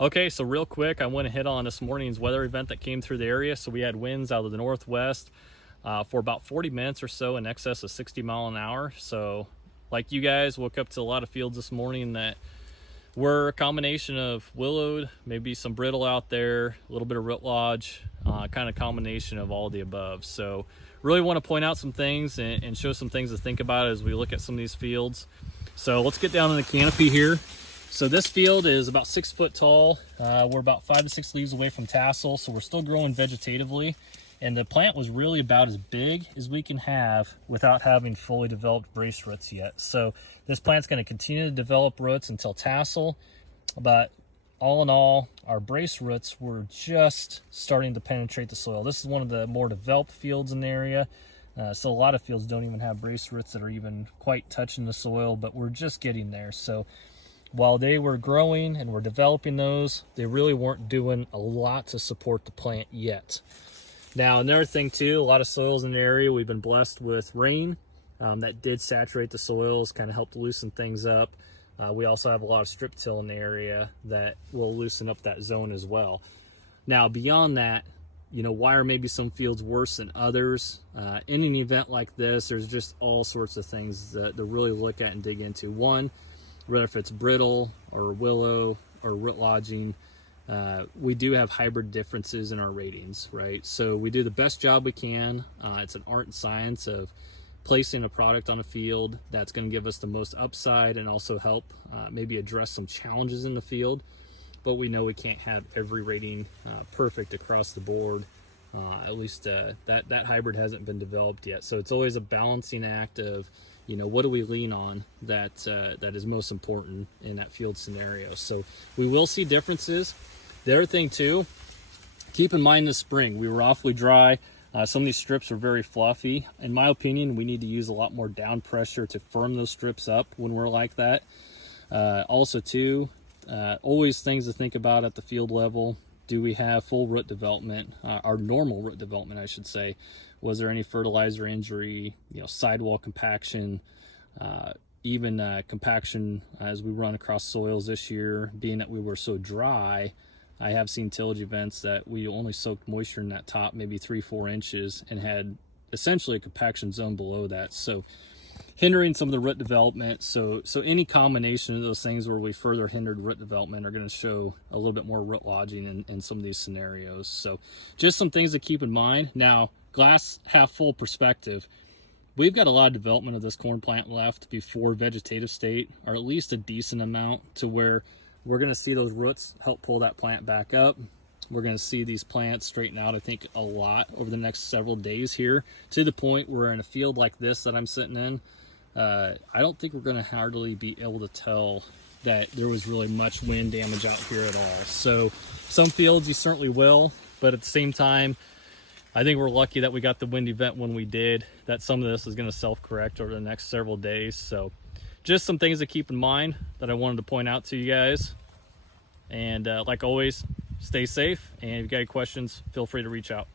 Okay, so real quick, I went and hit on this morning's weather event that came through the area. So we had winds out of the northwest for about 40 minutes or so in excess of 60 mile an hour. So like you guys, woke up to a lot of fields this morning that were a combination of willowed, maybe some brittle out there, a little bit of root lodge, kind of combination of all the above. So really want to point out some things and show some things to think about as we look at some of these fields. So let's get down in the canopy here. So this field is about 6 foot tall. We're about 5 to 6 leaves away from tassel, so we're still growing vegetatively. And the plant was really about as big as we can have without having fully developed brace roots yet. So this plant's going to continue to develop roots until tassel. But all in all, our brace roots were just starting to penetrate the soil. This is one of the more developed fields in the area. So a lot of fields don't even have brace roots that are even quite touching the soil, but we're just getting there. So while they were growing and we're developing those, they really weren't doing a lot to support the plant yet. Now, another thing too, a lot of soils in the area, we've been blessed with rain that did saturate the soils, kind of helped loosen things up. We also have a lot of strip till in the area that will loosen up that zone as well. Now, beyond that, you know, why are maybe some fields worse than others? In an event like this, there's just all sorts of things to really look at and dig into. One, whether if it's brittle or willow or root lodging, we do have hybrid differences in our ratings, right? So we do the best job we can. It's an art and science of placing a product on a field that's going to give us the most upside and also help maybe address some challenges in the field. But we know we can't have every rating perfect across the board. At least that hybrid hasn't been developed yet. So it's always a balancing act of, you know, what do we lean on that is most important in that field scenario. So we will see differences. The other thing too, keep in mind this spring, we were awfully dry. Some of these strips are very fluffy. In my opinion, we need to use a lot more down pressure to firm those strips up when we're like that. Also too, always things to think about at the field level. Do we have full root development, our normal root development, I should say? Was there any fertilizer injury, you know, sidewall compaction, even compaction as we run across soils this year? Being that we were so dry, I have seen tillage events that we only soaked moisture in that top maybe 3-4 inches and had essentially a compaction zone below that. So hindering some of the root development. So any combination of those things where we further hindered root development are going to show a little bit more root lodging in some of these scenarios. So just some things to keep in mind. Now, glass half full perspective, we've got a lot of development of this corn plant left before vegetative state, or at least a decent amount, to where we're going to see those roots help pull that plant back up. We're going to see these plants straighten out, I think, a lot over the next several days here, to the point where in a field like this that I'm sitting in, I don't think we're going to hardly be able to tell that there was really much wind damage out here at all. So some fields you certainly will, but at the same time, I think we're lucky that we got the wind event when we did, that some of this is going to self-correct over the next several days. So just some things to keep in mind that I wanted to point out to you guys. And like always, stay safe. And if you got any questions, feel free to reach out.